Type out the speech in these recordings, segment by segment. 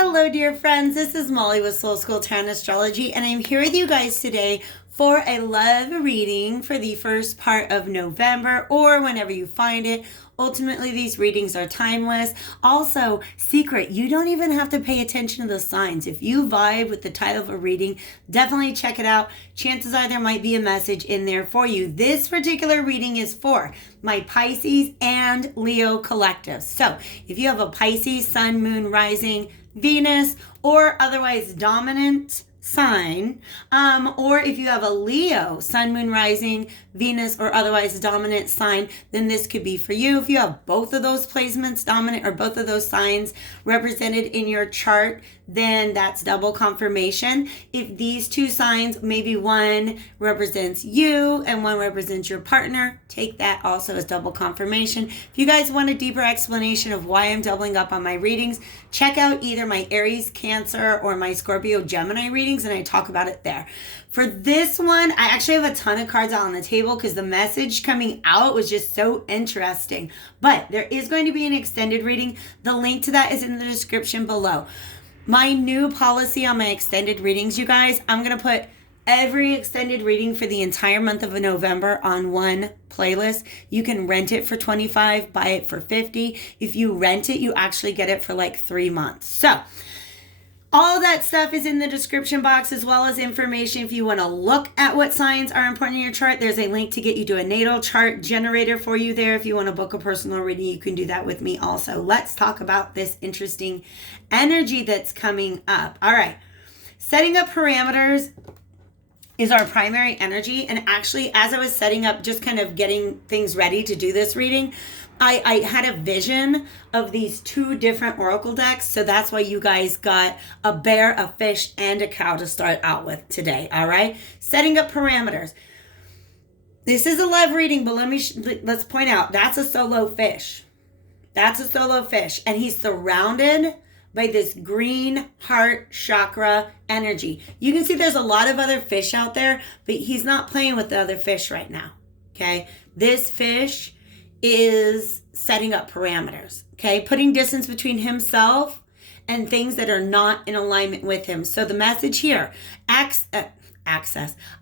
Hello, dear friends. This is Molly with Soul School Tarot Astrology, and I'm here with you guys today for a love reading for the first part of November or whenever you find it. Ultimately, these readings are timeless. Also, secret, you don't even have to pay attention to the signs. If you vibe with the title of a reading, definitely check it out. Chances are there might be a message in there for you. This particular reading is for my Pisces and Leo collective. So if you have a Pisces, Sun, Moon, Rising, Venus, or otherwise dominant sign, or if you have a Leo, Sun, Moon, Rising, Venus, or otherwise dominant sign, then this could be for you. If you have both of those placements, dominant or both of those signs represented in your chart, then that's double confirmation. If these two signs, maybe one represents you and one represents your partner, take that also as double confirmation. If you guys want a deeper explanation of why I'm doubling up on my readings, check out either my Aries, Cancer, or my Scorpio, Gemini readings, and I talk about it there. For this one, I actually have a ton of cards out on the table because the message coming out was just so interesting. But there is going to be an extended reading. The link to that is in the description below. My new policy on my extended readings, you guys, I'm going to put every extended reading for the entire month of November on one playlist. You can rent it for $25, buy it for $50. If you rent it, you actually get it for like 3 months. So all that stuff is in the description box, as well as information if you want to look at what signs are important in your chart. There's a link to get you to a natal chart generator for you there. If you want to book a personal reading, you can do that with me also. Let's talk about this interesting energy that's coming up. All right. Setting up parameters is our primary energy. And actually, as I was setting up, just kind of getting things ready to do this reading, I had a vision of these two different oracle decks. So that's why you guys got a bear, a fish, and a cow to start out with today. All right. Setting up parameters. This is a love reading, but let's point out that's a solo fish. That's a solo fish. And he's surrounded by this green heart chakra energy. You can see there's a lot of other fish out there, but he's not playing with the other fish right now. Okay. This fish is setting up parameters, okay? Putting distance between himself and things that are not in alignment with him. So the message here,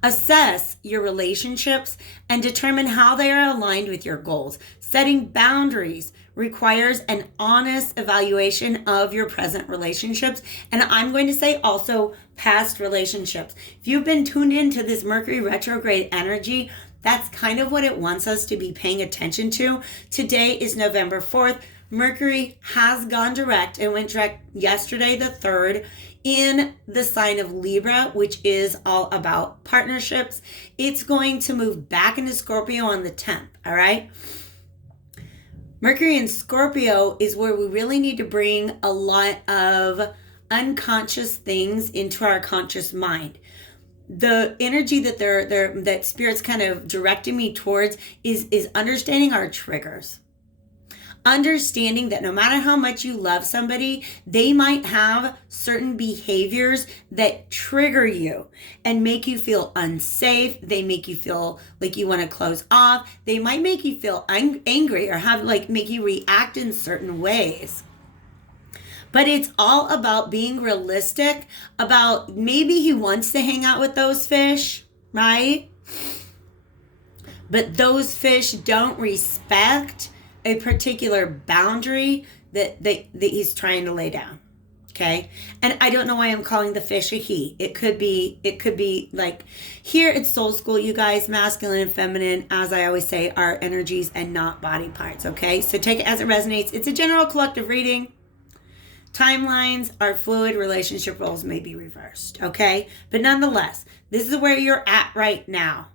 assess your relationships and determine how they are aligned with your goals. Setting boundaries requires an honest evaluation of your present relationships. And I'm going to say also past relationships. If you've been tuned into this Mercury retrograde energy, that's kind of what it wants us to be paying attention to. Today is November 4th. Mercury has gone direct and went direct yesterday, the 3rd, in the sign of Libra, which is all about partnerships. It's going to move back into Scorpio on the 10th, all right? Mercury in Scorpio is where we really need to bring a lot of unconscious things into our conscious mind. The energy that that Spirit's kind of directing me towards is understanding our triggers. Understanding that no matter how much you love somebody, they might have certain behaviors that trigger you and make you feel unsafe. They make you feel like you want to close off. They might make you feel angry or make you react in certain ways. But it's all about being realistic about maybe he wants to hang out with those fish, right? But those fish don't respect a particular boundary that he's trying to lay down. Okay. And I don't know why I'm calling the fish a he. It could be like here at Soul School, you guys, masculine and feminine, as I always say, are energies and not body parts. Okay. So take it as it resonates. It's a general collective reading. Timelines are fluid, relationship roles may be reversed, okay? But nonetheless, this is where you're at right now.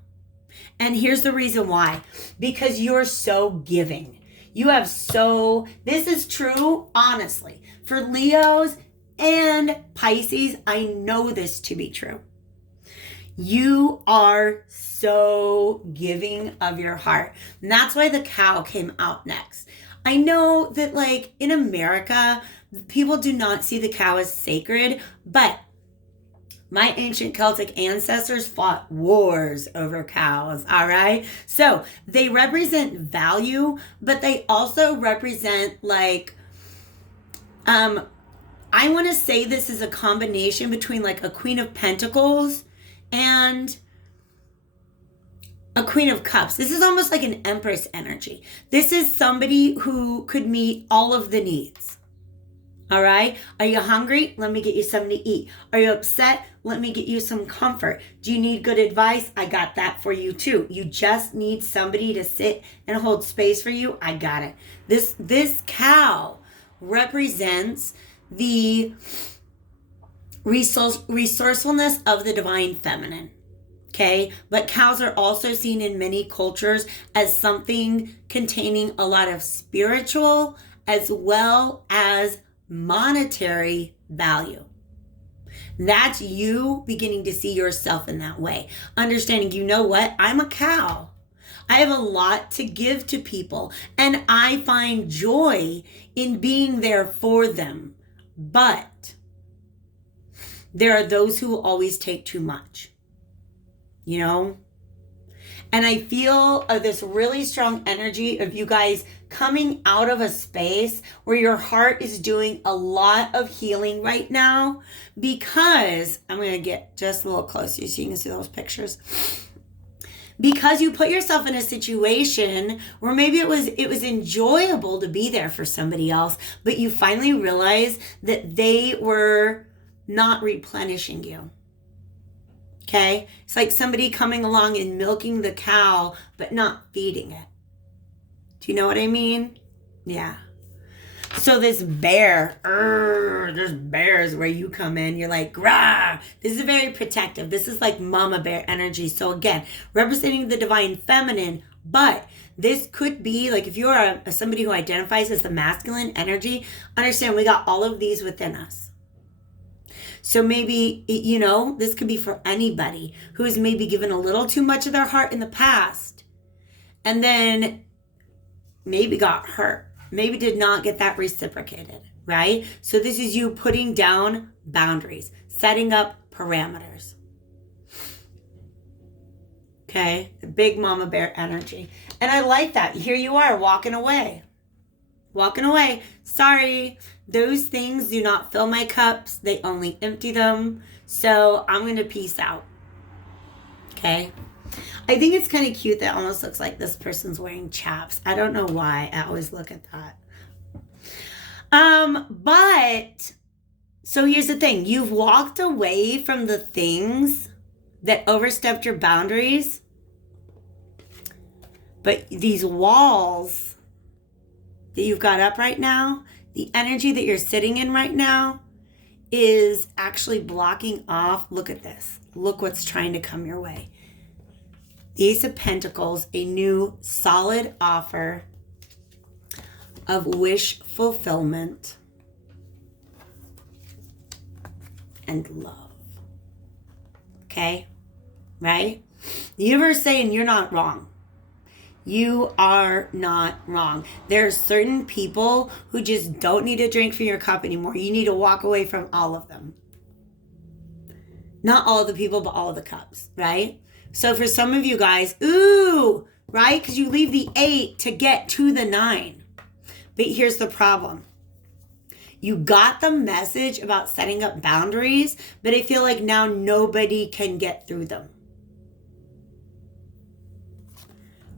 And here's the reason why. Because you're so giving. This is true, honestly. For Leos and Pisces, I know this to be true. You are so giving of your heart. And that's why the cow came out next. I know that like in America, people do not see the cow as sacred, but my ancient Celtic ancestors fought wars over cows, all right? So they represent value, but they also represent like, I I want to say this is a combination between like a Queen of Pentacles and a Queen of Cups. This is almost like an Empress energy. This is somebody who could meet all of the needs. All right? Are you hungry? Let me get you something to eat. Are you upset? Let me get you some comfort. Do you need good advice? I got that for you too. You just need somebody to sit and hold space for you. I got it. This cow represents the resourcefulness of the divine feminine. Okay, but cows are also seen in many cultures as something containing a lot of spiritual as well as monetary value. That's you beginning to see yourself in that way. Understanding, you know what? I'm a cow. I have a lot to give to people, and I find joy in being there for them. But there are those who will always take too much. You know? And I feel this really strong energy of you guys coming out of a space where your heart is doing a lot of healing right now, because I'm going to get just a little closer so you can see those pictures. Because you put yourself in a situation where maybe it was enjoyable to be there for somebody else, but you finally realized that they were not replenishing you. Okay? It's like somebody coming along and milking the cow, but not feeding it. Do you know what I mean? Yeah. So this bear, there's bears where you come in, you're like, rah! This is very protective. This is like mama bear energy. So again, representing the divine feminine, but this could be like, if you are somebody who identifies as the masculine energy, understand we got all of these within us. So maybe, you know, this could be for anybody who has maybe given a little too much of their heart in the past and then maybe got hurt, maybe did not get that reciprocated, right? So this is you putting down boundaries, setting up parameters. Okay, the big mama bear energy. And I like that. Here you are walking away. Walking away. Sorry, those things do not fill my cups. They only empty them. So I'm going to peace out. Okay. I think it's kind of cute that it almost looks like this person's wearing chaps. I don't know why. I always look at that. But so here's the thing. You've walked away from the things that overstepped your boundaries. But these walls that you've got up right now, the energy that you're sitting in right now is actually blocking off. Look at this. Look what's trying to come your way. The Ace of Pentacles, a new solid offer of wish fulfillment and love. Okay? Right? The universe is saying you're not wrong. You are not wrong. There are certain people who just don't need to drink from your cup anymore. You need to walk away from all of them. Not all of the people, but all of the cups, right? So for some of you guys, ooh, right? Because you leave the 8 to get to the 9. But here's the problem. You got the message about setting up boundaries, but I feel like now nobody can get through them.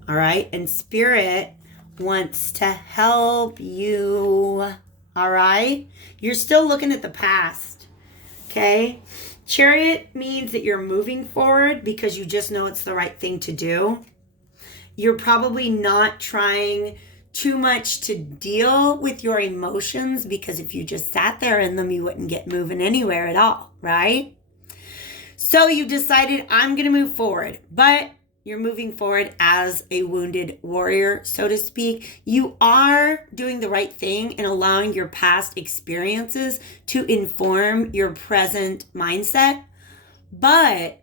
All right, and Spirit wants to help you, all right? You're still looking at the past, okay? Chariot means that you're moving forward because you just know it's the right thing to do. You're probably not trying too much to deal with your emotions, because if you just sat there in them, you wouldn't get moving anywhere at all, right? So you decided, I'm going to move forward, but you're moving forward as a wounded warrior, so to speak. You are doing the right thing and allowing your past experiences to inform your present mindset. But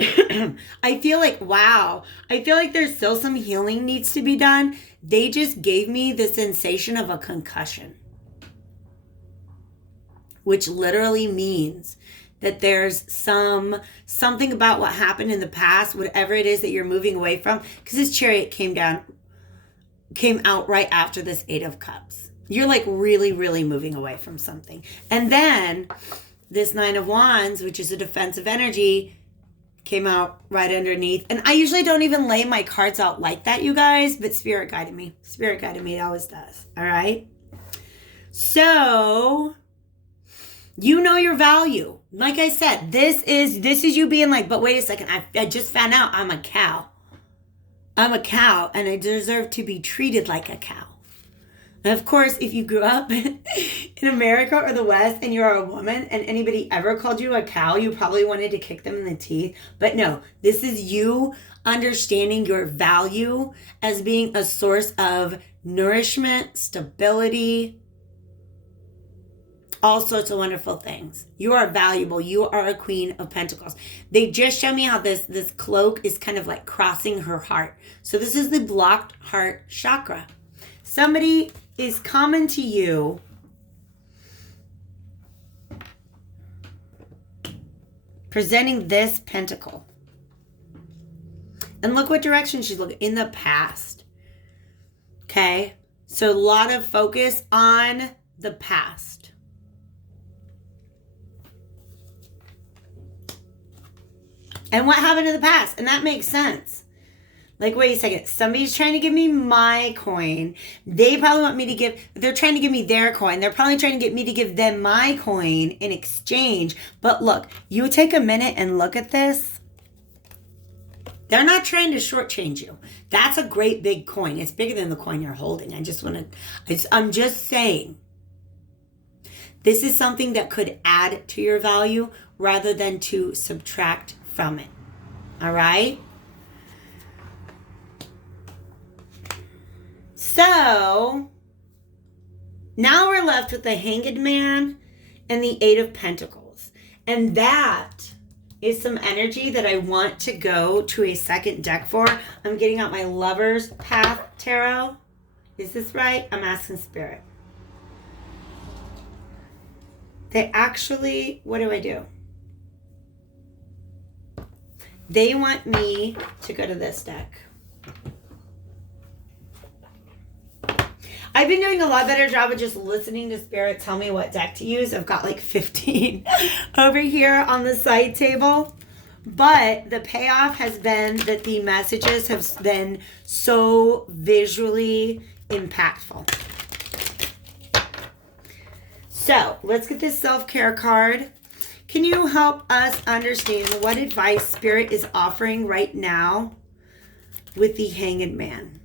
I feel like, wow, I feel like there's still some healing needs to be done. They just gave me the sensation of a concussion, which literally means that there's something about what happened in the past, whatever it is that you're moving away from, because this Chariot came out right after this 8 of Cups. You're like really, really moving away from something. And then this Nine of Wands, which is a defensive energy, came out right underneath. And I usually don't even lay my cards out like that, you guys, but Spirit guided me. Spirit guided me. It always does. All right. So you know your value. Like I said, this is you being like, but wait a second. I just found out I'm a cow. I'm a cow and I deserve to be treated like a cow. And of course, if you grew up in America or the West and you're a woman and anybody ever called you a cow, you probably wanted to kick them in the teeth. But no, this is you understanding your value as being a source of nourishment, stability, all sorts of wonderful things. You are valuable. You are a Queen of Pentacles. They just show me how this cloak is kind of like crossing her heart. So this is the blocked heart chakra. Somebody is coming to you presenting this pentacle. And look what direction she's looking in the past. Okay? So a lot of focus on the past. And what happened in the past? And that makes sense. Like, wait a second. Somebody's trying to give me my coin. They probably want me to give... They're trying to give me their coin. They're probably trying to get me to give them my coin in exchange. But look, you take a minute and look at this. They're not trying to shortchange you. That's a great big coin. It's bigger than the coin you're holding. I'm just saying. This is something that could add to your value rather than to subtract from it. All right? So, now we're left with the Hanged Man and the Eight of Pentacles. And that is some energy that I want to go to a second deck for. I'm getting out my Lover's Path Tarot. Is this right? I'm asking Spirit. They actually, what do I do? They want me to go to this deck. I've been doing a lot better job of just listening to Spirit tell me what deck to use. I've got like 15 over here on the side table. But the payoff has been that the messages have been so visually impactful. So let's get this self-care card. Can you help us understand what advice Spirit is offering right now with the Hanged Man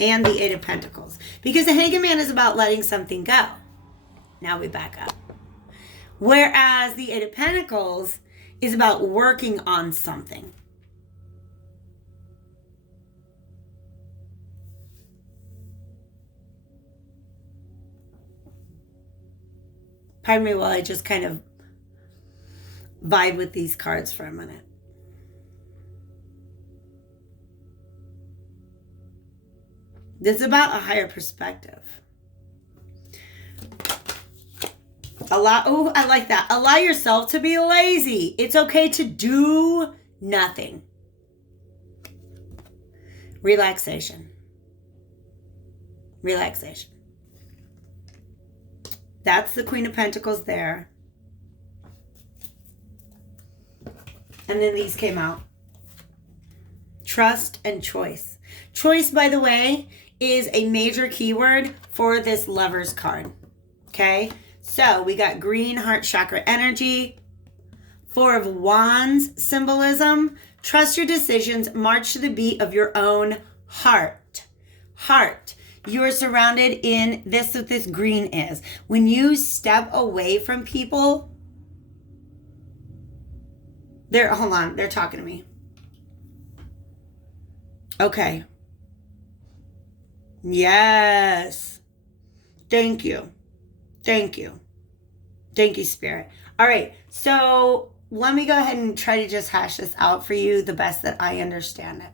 and the Eight of Pentacles? Because the Hanged Man is about letting something go. Now we back up. Whereas the Eight of Pentacles is about working on something. Pardon me while I just kind of vibe with these cards for a minute. This is about a higher perspective. Oh, I like that. Allow yourself to be lazy. It's okay to do nothing. Relaxation. Relaxation. That's the Queen of Pentacles there. And then these came out. Trust and choice. Choice, by the way, is a major keyword for this Lovers card. Okay? So we got green heart chakra energy. Four of Wands symbolism. Trust your decisions. March to the beat of your own heart. Heart. You are surrounded in this, what this green is. When you step away from people, hold on, they're talking to me. Okay. Yes. Thank you. Thank you. Thank you, Spirit. All right. So let me go ahead and try to just hash this out for you the best that I understand it.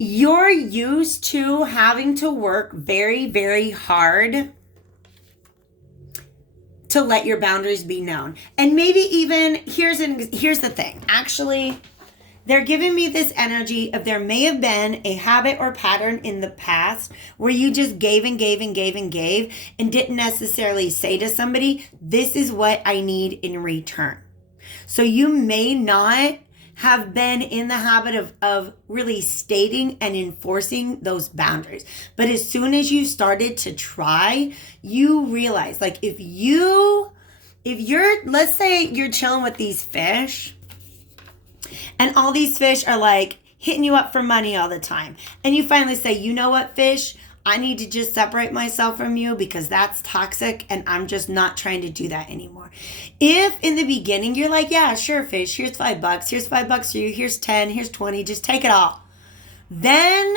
You're used to having to work very, very hard to let your boundaries be known. And maybe even, here's the thing. Actually, They're giving me this energy of there may have been a habit or pattern in the past where you just gave and gave and gave and gave and didn't necessarily say to somebody, this is what I need in return. So you may not have been in the habit of really stating and enforcing those boundaries. But as soon as you started to try, you realize, like, if you're, let's say you're chilling with these fish, and all these fish are like hitting you up for money all the time. And you finally say, you know what, fish? I need to just separate myself from you because that's toxic and I'm just not trying to do that anymore. If in the beginning you're like, yeah, sure, fish, here's $5. Here's $5 for you. Here's 10. Here's 20. Just take it all. Then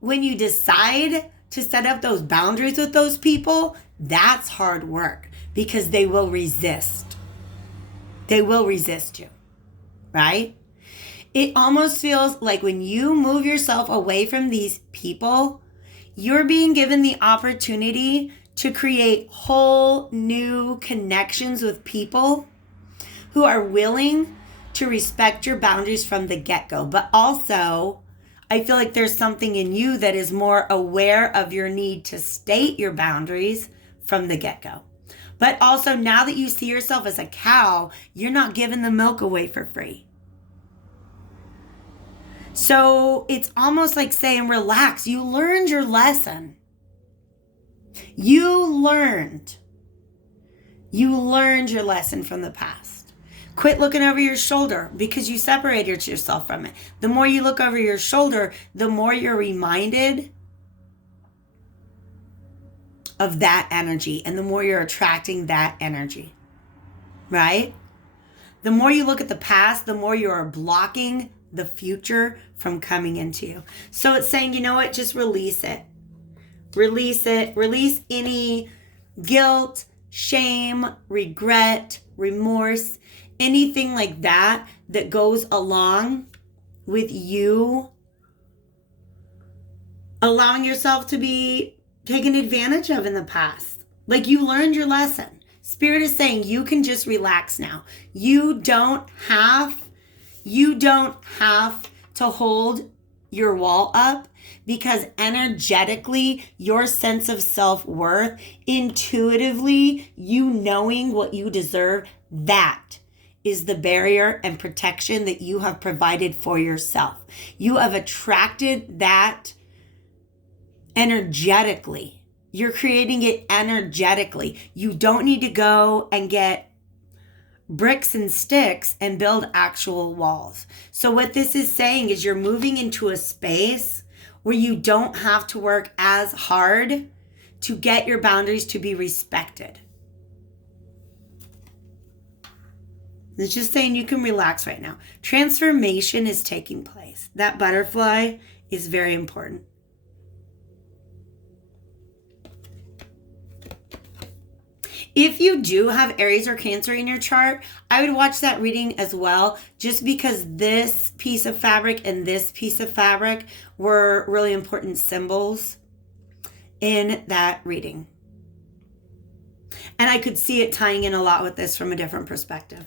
when you decide to set up those boundaries with those people, that's hard work because they will resist. They will resist you. Right? It almost feels like when you move yourself away from these people, you're being given the opportunity to create whole new connections with people who are willing to respect your boundaries from the get-go. But also, I feel like there's something in you that is more aware of your need to state your boundaries from the get-go. But also, now that you see yourself as a cow, you're not giving the milk away for free. So it's almost like saying, relax. You learned your lesson. You learned your lesson from the past. Quit looking over your shoulder because you separated yourself from it. The more you look over your shoulder, the more you're reminded of that energy and the more you're attracting that energy, right? The more you look at the past, the more you are blocking the future from coming into you. So it's saying, you know what? Just release it. Release it. Release any guilt, shame, regret, remorse, anything like that that goes along with you allowing yourself to be taken advantage of in the past. Like, you learned your lesson. Spirit is saying you can just relax now. You don't have to hold your wall up because energetically, your sense of self-worth, intuitively, you knowing what you deserve, that is the barrier and protection that you have provided for yourself. You have attracted that energetically. You're creating it energetically. You don't need to go and get bricks and sticks and build actual walls. So what this is saying is you're moving into a space where you don't have to work as hard to get your boundaries to be respected. It's just saying you can relax right now. Transformation is taking place. That butterfly is very important. If you do have Aries or Cancer in your chart, I would watch that reading as well, just because this piece of fabric and this piece of fabric were really important symbols in that reading. And I could see it tying in a lot with this from a different perspective.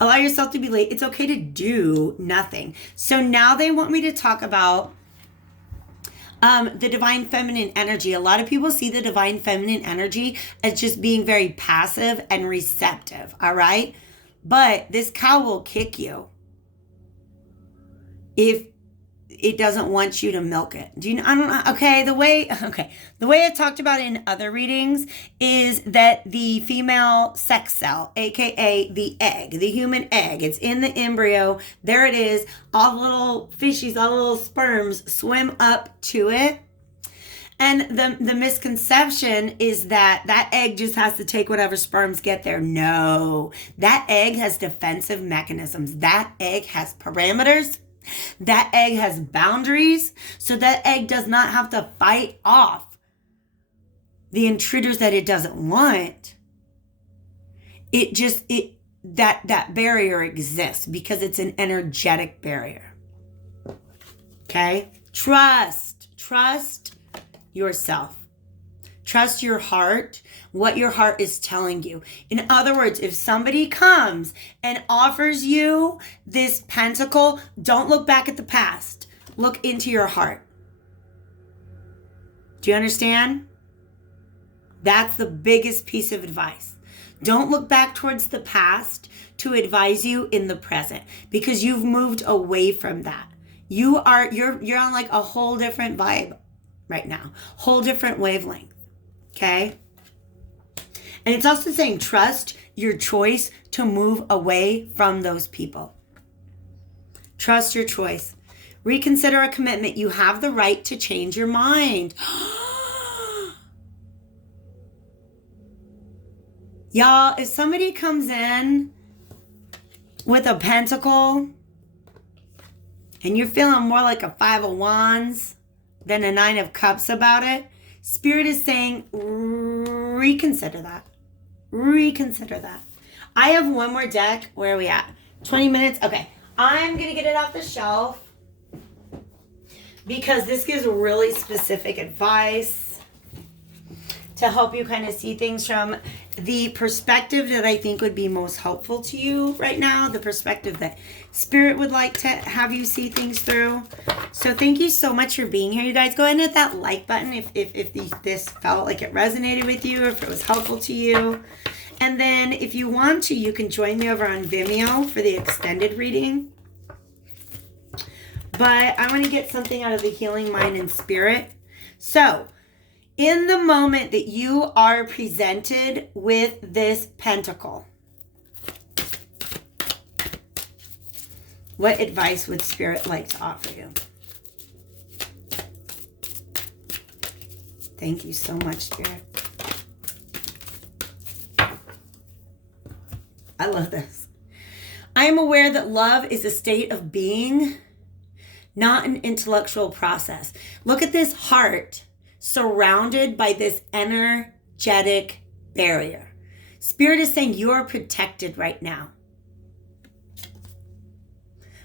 Allow yourself to be late. It's okay to do nothing. So now they want me to talk about the divine feminine energy. A lot of people see the divine feminine energy as just being very passive and receptive, all right? But this cow will kick you if it doesn't want you to milk it. Do you know? I don't know. Okay, the way I've talked about it in other readings is that the female sex cell, aka the egg, the human egg, it's in the embryo. There it is. All the little fishies, all the little sperms swim up to it. And the misconception is that egg just has to take whatever sperms get there. No, that egg has defensive mechanisms. That egg has parameters. That egg has boundaries, so that egg does not have to fight off the intruders that it doesn't want. That barrier exists because it's an energetic barrier. Okay? Trust yourself. Trust your heart, what your heart is telling you. In other words, if somebody comes and offers you this pentacle, don't look back at the past. Look into your heart. Do you understand? That's the biggest piece of advice. Don't look back towards the past to advise you in the present, because you've moved away from that. You're on like a whole different vibe right now, whole different wavelength. Okay? And it's also saying trust your choice to move away from those people. Trust your choice. Reconsider a commitment. You have the right to change your mind. Y'all, if somebody comes in with a pentacle and you're feeling more like a 5 of wands than a 9 of cups about it, Spirit is saying, reconsider that. Reconsider that. I have one more deck. Where are we at? 20 minutes? Okay. I'm going to get it off the shelf because this gives really specific advice to help you kind of see things from the perspective that I think would be most helpful to you right now, the perspective that Spirit would like to have you see things through. So thank you so much for being here, you guys. Go ahead and hit that like button if this felt like it resonated with you, or if it was helpful to you. And then if you want to, you can join me over on Vimeo for the extended reading. But I want to get something out of the Healing Mind and Spirit. So in the moment that you are presented with this pentacle, what advice would Spirit like to offer you? Thank you so much, Spirit. I love this. I am aware that love is a state of being, not an intellectual process. Look at this heart surrounded by this energetic barrier. Spirit is saying you're protected right now.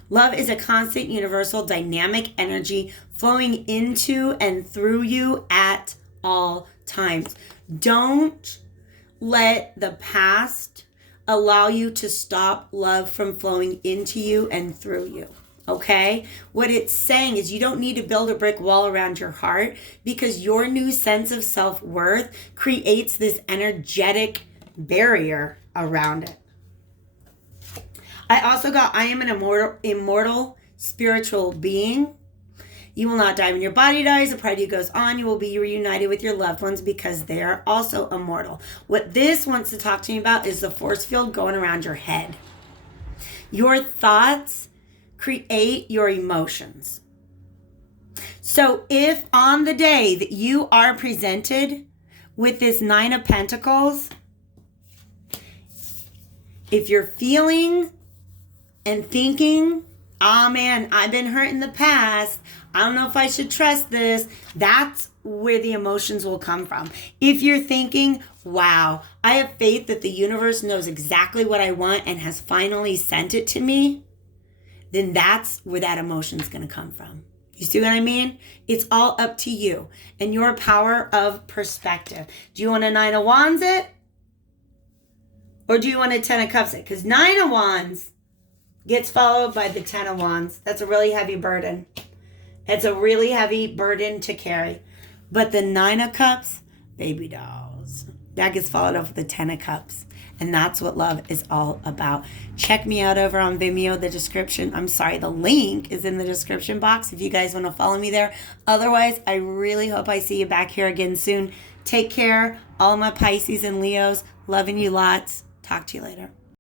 Love is a constant, universal, dynamic energy flowing into and through you at all times. Don't let the past allow you to stop love from flowing into you and through you. Okay? What it's saying is you don't need to build a brick wall around your heart, because your new sense of self-worth creates this energetic barrier around it. I also got, I am an immortal spiritual being. You will not die when your body dies. The part of you goes on. You will be reunited with your loved ones because they are also immortal. What this wants to talk to me about is the force field going around your head. Your thoughts create your emotions. So if on the day that you are presented with this 9 of Pentacles, if you're feeling and thinking, oh man, I've been hurt in the past, I don't know if I should trust this, that's where the emotions will come from. If you're thinking, wow, I have faith that the universe knows exactly what I want and has finally sent it to me, then that's where that emotion is going to come from. You see what I mean? It's all up to you and your power of perspective. Do you want a 9 of Wands it? Or do you want a 10 of Cups it? Because 9 of Wands gets followed by the 10 of Wands. That's a really heavy burden. It's a really heavy burden to carry. But the 9 of Cups, baby dolls, that gets followed up with the 10 of Cups. And that's what love is all about. Check me out over on Vimeo. The link is in the description box if you guys want to follow me there. Otherwise, I really hope I see you back here again soon. Take care, all my Pisces and Leos. Loving you lots. Talk to you later.